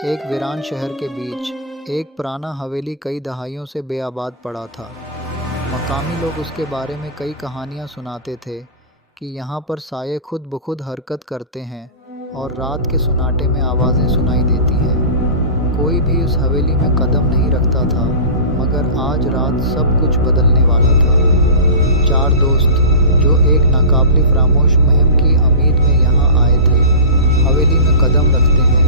ایک ویران شہر کے بیچ ایک پرانا حویلی کئی دہائیوں سے بے آباد پڑا تھا۔ مقامی لوگ اس کے بارے میں کئی کہانیاں سناتے تھے کہ یہاں پر سائے خود بخود حرکت کرتے ہیں اور رات کے سناٹے میں آوازیں سنائی دیتی ہیں۔ کوئی بھی اس حویلی میں قدم نہیں رکھتا تھا، مگر آج رات سب کچھ بدلنے والا تھا۔ چار دوست جو ایک ناقابل فراموش مہم کی امید میں یہاں آئے تھے، حویلی میں قدم رکھتے ہیں۔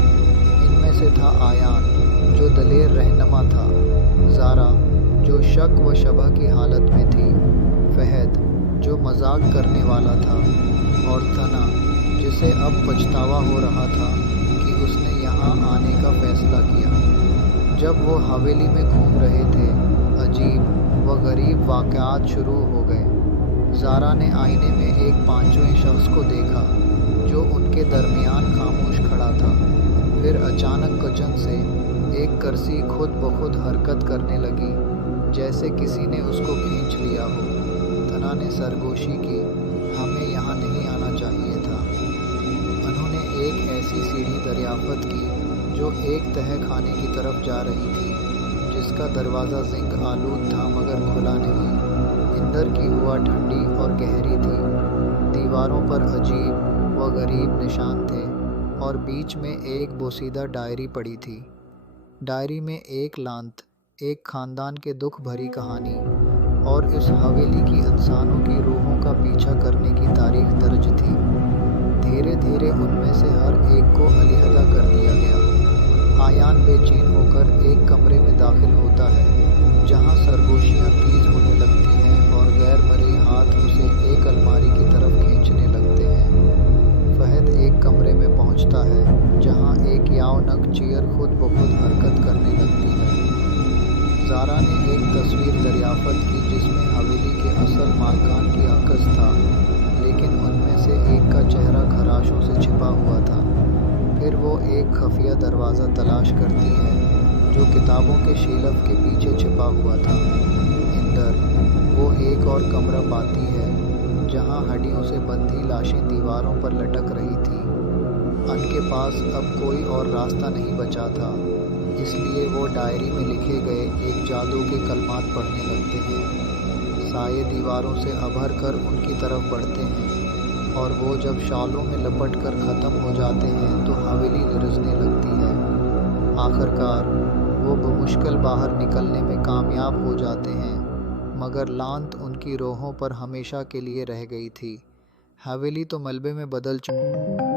ان میں سے تھا آیان جو دلیر رہنما تھا، زارا جو شک و شبہ کی حالت میں تھی، فہد جو مذاق کرنے والا تھا، اور تھنا جسے اب پچھتاوا ہو رہا تھا کہ اس نے یہاں آنے کا فیصلہ کیا۔ جب وہ حویلی میں گھوم رہے تھے، عجیب و غریب واقعات شروع ہو گئے۔ زارا نے آئینے میں ایک پانچویں شخص کو دیکھا جو ان کے درمیان خاموش کھڑا تھا۔ پھر اچانک کچن سے ایک کرسی خود بخود حرکت کرنے لگی، جیسے کسی نے اس کو کھینچ لیا ہو۔ تھنا نے سرگوشی کی، ہمیں یہاں نہیں آنا چاہیے تھا۔ انہوں نے ایک ایسی سیڑھی دریافت کی جو ایک تہہ خانے کی طرف جا رہی تھی، جس کا دروازہ زنگ آلود تھا مگر کھلا نہیں۔ اندر کی ہوا ٹھنڈی اور گہری تھی، دیواروں پر عجیب و غریب نشان تھے، اور بیچ میں ایک بوسیدہ ڈائری پڑی تھی۔ ڈائری میں ایک لانت، ایک خاندان کے دکھ بھری کہانی اور اس حویلی کی انسانوں کی روحوں کا پیچھا کرنے کی تاریخ درج تھی۔ دھیرے دھیرے ان میں سے ہر ایک کو علیحدہ کر دیا گیا۔ آیان بے چین ہو کر ایک کمرے میں داخل ہوتا ہے جہاں سرگوشیاں تیز ہونے لگتی ہیں اور غیر مرئی ہاتھ اسے ایک الماری کی طرف کھینچنے لگتے ہیں۔ فہد ایک کمرے میں پہنچتا ہے جہاں ایک یاونک چیئر خود بخود حرکت کرنے لگتی ہے۔ زارا نے ایک تصویر دریافت کی جس میں حویلی کے اصل مالکان کی عکس تھا، لیکن ان میں سے ایک کا چہرہ خراشوں سے چھپا ہوا تھا۔ پھر وہ ایک خفیہ دروازہ تلاش کرتی ہے جو کتابوں کے شیلف کے پیچھے چھپا ہوا تھا۔ اندر وہ ایک اور کمرہ پاتی ہے جہاں ہڈیوں سے بندھی لاشیں دیواروں پر لٹک رہی تھیں۔ ان کے پاس اب کوئی اور راستہ نہیں بچا تھا، اس لیے وہ ڈائری میں لکھے گئے ایک جادو کے کلمات پڑھنے لگتے ہیں۔ سائے دیواروں سے ابھر کر ان کی طرف بڑھتے ہیں، اور وہ جب شالوں میں لپٹ کر ختم ہو جاتے ہیں تو حویلی لرزنے لگتی ہے۔ آخرکار وہ بمشکل باہر نکلنے میں کامیاب ہو جاتے ہیں، مگر لانت ان کی روحوں پر ہمیشہ کے لیے رہ گئی تھی۔ حویلی تو ملبے میں بدل چکی